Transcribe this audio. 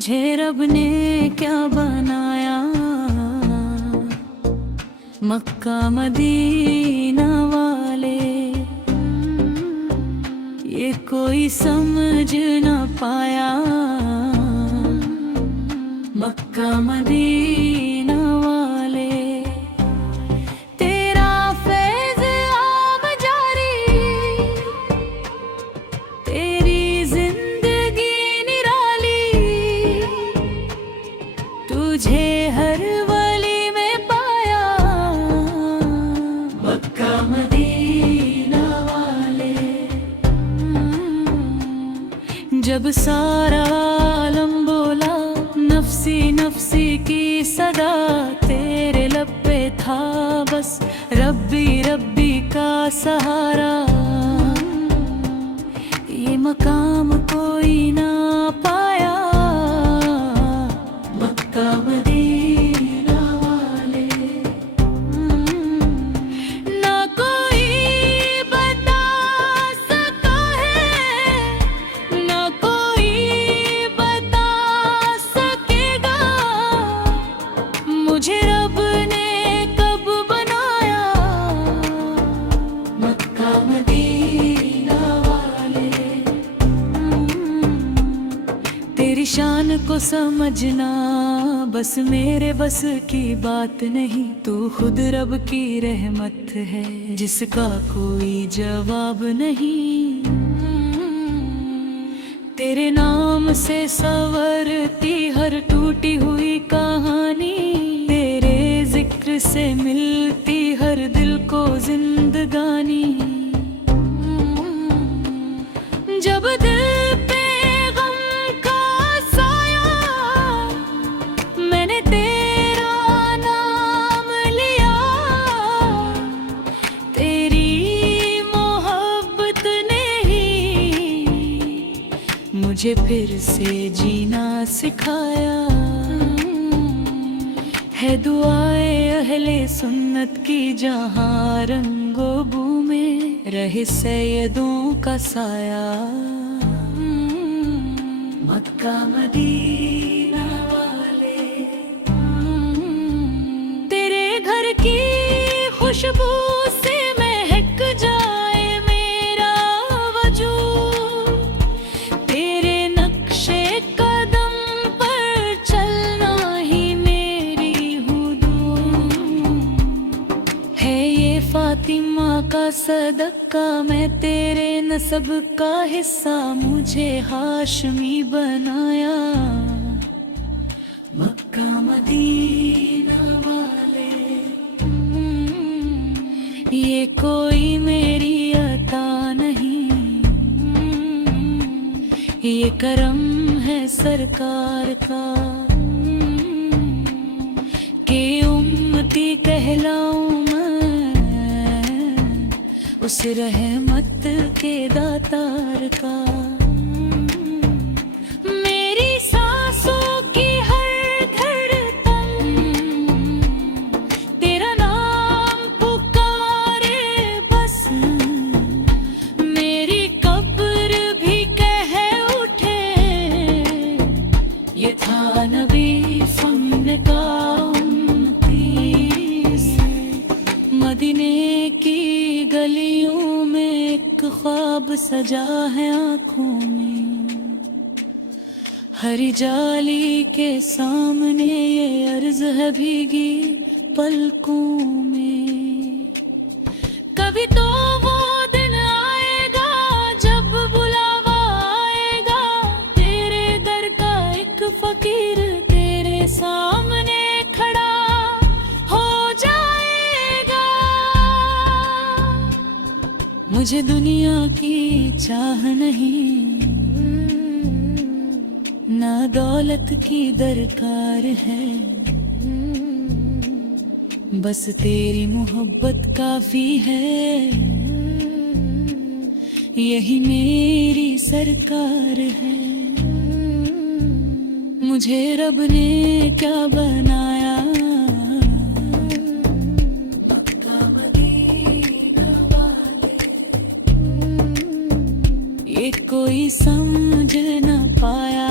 मुझे रब ने क्या बनाया, मक्का मदीना वाले ये कोई समझ न पाया। मक्का मदीना वाले तेरा फैज़ आम जारी, तेरी जिंदगी निराली, तुझे हर वली में पाया। मक्का मदीना वाले जब सारा आलम बोला नफसी नफसी की सदा, तेरे लब पे था बस रब्बी रब्बी का सहारा। ये मकाम कोई ना पाया। मक्का मदीना वाले ना कोई बता सका है, ना कोई बता सकेगा मुझे रब ने कब बनाया। मक्का मदीना वाले तेरी शान को समझना बस मेरे बस की बात नहीं। तू खुद रब की रहमत है जिसका कोई जवाब नहीं। तेरे नाम से संवरती हर टूटी हुई कहानी, तेरे जिक्र से मिलती हर दिल को जिंदगानी। जब दिल पे गम का साया, मैंने तेरा नाम लिया। तेरी मोहब्बत ने ही मुझे फिर से जीना सिखाया। है दुआए अहले सुन्नत की जहाँ रंगो बू में रहे सैयदों का साया। मक्का मदीना वाले तेरे घर की खुशबू से महक जाए मेरा वजूद। तेरे नक्शे कदम पर चलना ही मेरी हुदूद है। ये फातिमा का सदका, मैं तेरे नसब का हिस्सा, मुझे हाशमी बनाया। मक्का मदीना वाले ये कोई मेरी अता नहीं, ये करम है सरकार का कि उम्मती कहलाऊं मैं उस रहमत के दातार का। मेरी सांसों की हर धड़कन तेरा नाम पुकारे बस। मेरी कब्र भी कह उठे ये था नबी सुनने का मदीने की गलियों में एक ख्वाब सजा है आँखों में। हरी जाली के सामने ये अर्ज है भीगी पलकों में। कभी तो वो दिन आएगा जब बुलावा आएगा, तेरे दर का एक फकीर तेरे सामने खड़ा हो जाएगा। मुझे दुनिया की चाह नहीं, ना दौलत की दरकार है, बस तेरी मोहब्बत काफी है। यही मेरी सरकार है। मुझे रब ने क्या बनाया, मक्का मदीना वाले ये कोई समझ न पाया।